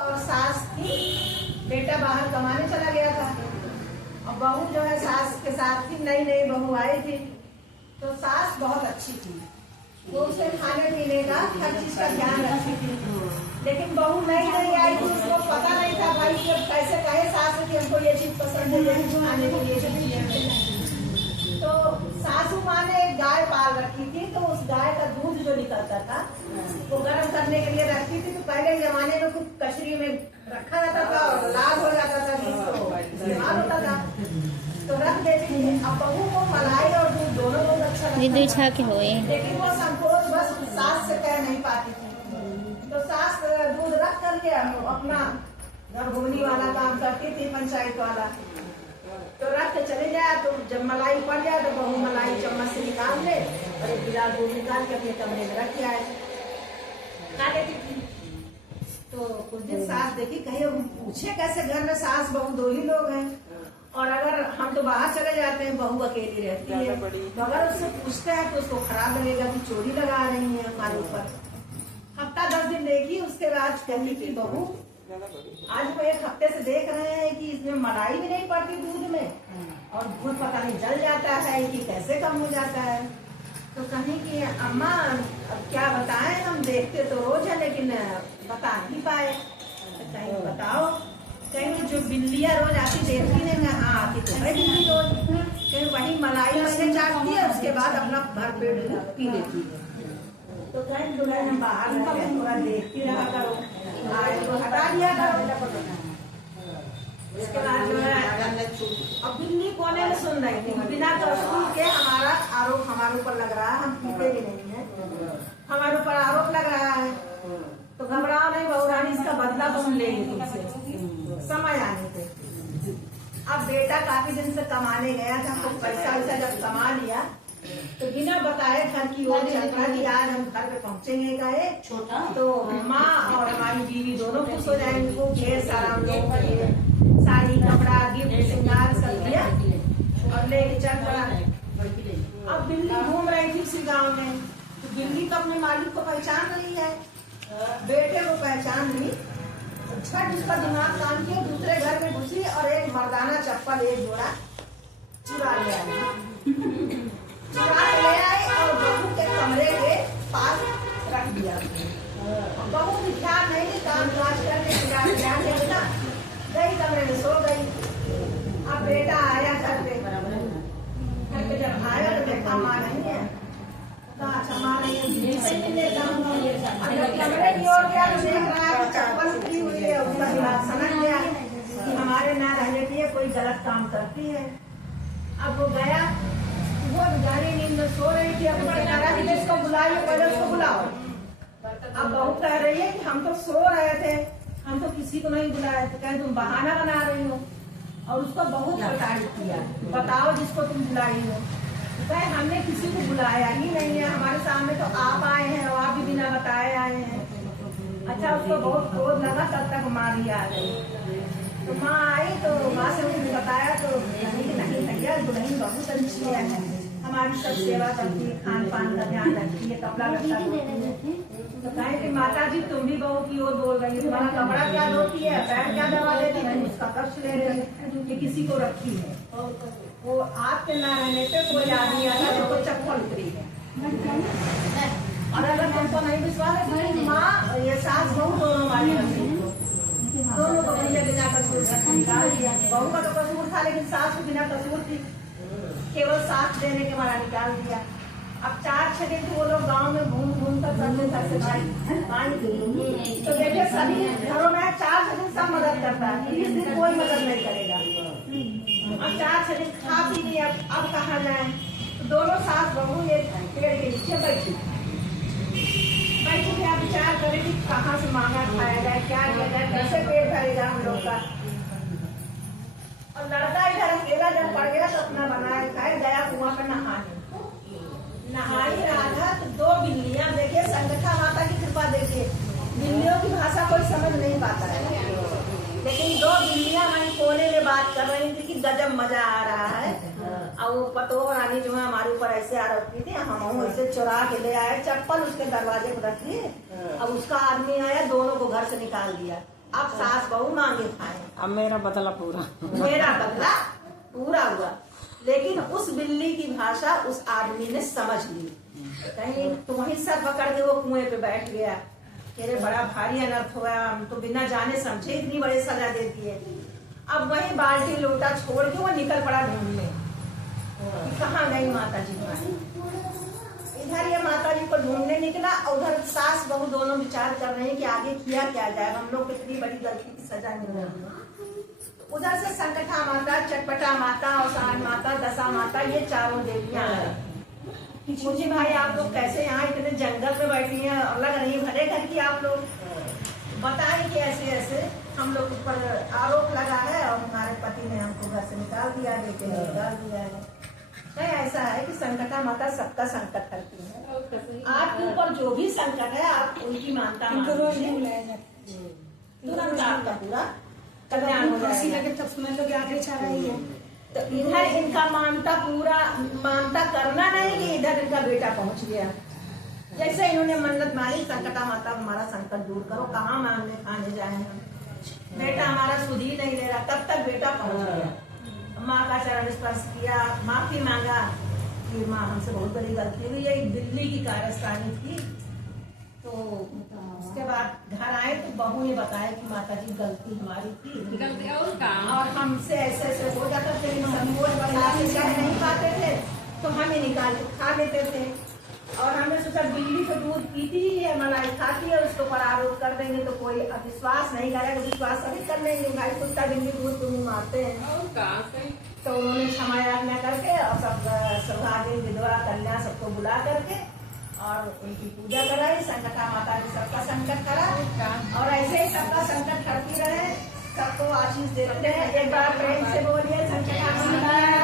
और सास की बेटा बाहर कमाने चला गया था और बहू जो है सास के साथ थी। नई नई बहू आई थी तो सास बहुत अच्छी थी, वो उसे खाने पीने का हर चीज का ध्यान रखती थी। लेकिन बहू नई नई आई थी, उसको पता नहीं था भाई कि अब कैसे कहे सास कि हमको ये चीज पसंद है, ये चीज खाने को ये चीज। तो सासू माँ ने एक गाय पाल रखी थी, तो उस गाय का दूध जो निकलता था वो गर्म करने के लिए रखती थी। तो पहले जमाने में कुछ कचरी में रखा जाता था और लाल हो जाता था, तो इस्तेमाल होता था, तो रख देती थी। अब बहू को मलाई और दूध दोनों बहुत अच्छा लगता था, लेकिन वो संकोच बस सास से कह नहीं पाती थी। तो सास दूध रख करके अपना गर्भवनी वाला काम करती थी, पंचायत वाला। तो रख के चले जाए, तो जब मलाई पड़ जाए तो बहू मलाई चम्मच से निकाल ले और एक गिलास दूध निकाल के अपने कमरे में रख के आए, खा लेती थी। तो कुछ दिन सास देखी, कहीं पूछे कैसे घर में सास बहू दो ही लोग हैं, और अगर हम तो बाहर चले जाते हैं, बहू अकेली रहती है, तो अगर उससे पूछते हैं तो उसको खराब लगेगा कि चोरी लगा रही है हमारे ऊपर। हफ्ता 10 दिन देखी, उसके बाद कहती कि बहू आज वो 1 हफ्ते से देख रहे हैं कि इसमें मलाई भी नहीं पड़ती दूध में, और दूध पता नहीं जल जाता है कि कैसे कम हो जाता है। तो कहीं कि अम्मा अब क्या बताएं, हम देखते तो रोज है लेकिन बता नहीं पाए। तो कहीं बताओ, कहीं जो बिल्लियाँ रोज आती देखती नहीं, मैं हाँ आती तो है बिल्ली रोज, कहीं वही मलाई से चाटती है, उसके बाद अपना भर पेट दूध पी लेती है। तो कहीं दुल्हन बाहर निकले थोड़ा देखती रहा करो, आज तो हटा दिया करो। उसके बाद जो है अब बिल्ली कोने में सुन रही थी, बिना कसूर के हमारा आरोप हमारे ऊपर लग रहा है, हम पीते भी नहीं है, हमारे ऊपर आरोप लग रहा है। तो घबराओ नहीं बहू रानी, इसका बदला तो हम लेंगे तुमसे समय आने पे। अब बेटा काफी दिन से कमाने गया था, तो पैसा वैसा जब कमा लिया तो बिना बताए घर की ओर चल रहा कि आज हम घर पे पहुंचेंगे गए छोटा, तो माँ और हमारी बीवी दोनों खुश हो जाएंगे। वो ढेर सारा हम लोगों के लिए साड़ी कपड़ा गिफ्ट श्रृंगार सब दिया और लेके चल पड़ा। अब बिल्ली घूम रही थी उसी गाँव में, तो बिल्ली तो अपने मालिक को पहचान रही है, बेटे को पहचान ली, झट उसका दिमाग काम किया, दूसरे घर में घुसी और एक मर्दाना चप्पल एक जोड़ा चुरा ले आई और बहू के कमरे के पास रख दिया। बहू भी ध्यान नहीं, काम काज करके ध्यान नहीं देना, गई कमरे में सो गई। अब बेटा आया घर पे, जब आया तो देखा माँ नहीं है, अच्छा माँ नहीं है, कमरे की ओर गया तो देख रहा है चप्पल उठी हुई है, उसका दिमाग समझ गया कि हमारे ना रहने की कोई गलत काम करती है। अब वो गया, वो गहरी नींद में सो रही थी, अब उसने कहा कि इसको बुलाइए, पहले उसको बुलाओ। अब बहू कह रही है कि हम तो सो रहे थे, हम तो किसी को नहीं बुलाए थे, कहे तुम बहाना बना रही हो, और उसको बहुत प्रताड़ित किया, बताओ जिसको तुम बुलाई हो। कहे हमने किसी को बुलाया ही नहीं है, हमारे सामने तो आप आए हैं और आप भी बिना बताए आए हैं। अच्छा, उसको बहुत क्रोध लगा, तब तक माँ भी आ गई। तो माँ आई तो माँ से उसने बताया, तो नहीं भैया दुल्हन बहुत अच्छी है, हमारी सब सेवा करती है, खान पान का ध्यान रखती है, कपड़ा लत्ता धोती है। तो कहे कि माता जी तुम भी बहू की ओर बोल रही है, तुम्हारा कपड़ा क्या धोती है, पैर क्या दबा देती है, उसका कष्ट ले रही है कि किसी को रखी है। वो आपके ना रहने पे कोई आदमी आता है तो चप्पल उतरी है। और अगर तुमको नहीं विश्वास है, माँ ये सास बहू दोनों वाली दोनों को भैया बिना कसूर निकाल दिया। बहू का तो कसूर था, लेकिन सास को बिना कसूर थी, केवल साथ देने के मारा निकाल दिया। अब 4-6 दिन वो लोग गांव में घूम घूम कर करते भाई तो देखिए सभी घरों में 4-6 दिन सब मदद करता है, 30 दिन कोई मदद नहीं करेगा। अब 4-6 दिन खा पी लिया, अब कहाँ जाए, तो दोनों सास बहू एक पेड़ के नीचे बैठी क्या विचार करें कि कहाँ से मांगा खाया जाए, क्या किया जाए, कैसे पेट भरेगा हम लोग का। और लड़का इधर अकेला जब पड़ गया तो अपना बनाया खाए, गया कुआं पर नहाई रहा था, तो 2 बिल्लियां देखिए, संगठा माता की कृपा देखिए, बिल्लियों की भाषा कोई समझ नहीं पाता है, लेकिन 2 बिल्लियां वहीं कोने में बात कर रही थी कि गजब मजा आ रहा है। और वो पतो रानी जो है हमारे ऊपर ऐसे आरोप की थी, हम ऐसे चुरा के ले आए, चप्पल उसके दरवाजे पर रख दिए। अब उसका आदमी आया, दोनों को घर से निकाल दिया। अब सास बहू मांगे खाए। अब मेरा बदला पूरा मेरा बदला पूरा हुआ। लेकिन उस बिल्ली की भाषा उस आदमी ने समझ ली। कहीं तुम्हारी सर पकड़ के वो कुएं पे बैठ गया, तेरे बड़ा भारी अनर्थ हुआ, हम तो बिना जाने समझे इतनी बड़ी सजा देती है। अब वही बाल्टी लोटा छोड़ के वो निकल पड़ा ढूंढने, कहाँ गई माता जी हमारी। इधर ये माता जी को ढूंढने निकला और उधर सास बहू दोनों विचार कर रहे हैं कि आगे किया क्या जाए, हम लोग को इतनी बड़ी गलती की सजा मिल रही है। उधर से संकटा माता, चटपटा माता, औसान माता, दशा माता, ये चारों देवियां मुझे भाई आप लोग कैसे यहाँ इतने जंगल में बैठी हैं, अलग नहीं भरे घर की आप लोग, बताएं कि ऐसे ऐसे हम लोग ऊपर आरोप लगा है और हमारे पति ने हमको घर से निकाल दिया, बेटे ने निकाल दिया है। नहीं, ऐसा है कि संकटा माता सबका संकट करती है। आपके ऊपर जो भी संकट है आप उनकी मानता तुरंत आपका पूरा कल्याण हो जाएगा। तब समझ लो कि आगे चल रही है। तो इधर इनका मानता करना नहीं कि इधर इनका बेटा पहुंच गया। जैसे इन्होंने मन्नत मारी, संकटा माता हमारा संकट दूर करो, कहाँ मांगने खाने जाए हम, बेटा हमारा सुध ही नहीं ले रहा, तब तक बेटा पहुंच गया। माँ का चरण स्पर्श किया, माफी मांगा कि माँ हमसे बहुत बड़ी गलती हुई, ये दिल्ली की कारस्तानी थी। तो उसके बाद घर आए तो बहू ने बताया कि माता जी गलती हमारी थी और हमसे ऐसे ऐसे हो जाता थे, नहीं पाते थे तो हम ही निकाल के खा लेते थे। और हमने सोचा बिल्ली तो दूध पीती ही है, मलाई खाती है, उसके ऊपर आरोप कर देंगे तो कोई विश्वास नहीं करेगा, विश्वास अभी कर लेंगे, भाई कुत्ता बिल्ली दूध तो मुँह मारते हैं। तो उन्होंने क्षमा याचना करके और सब सौभाग्य विधवा कन्या सबको बुला करके और उनकी पूजा कराई। संकटा माता ने सबका संकट करा और ऐसे ही सबका संकट करती रहे, सबको आशीष देते हैं। एक बार प्रेम से बोलिए संकटा माता।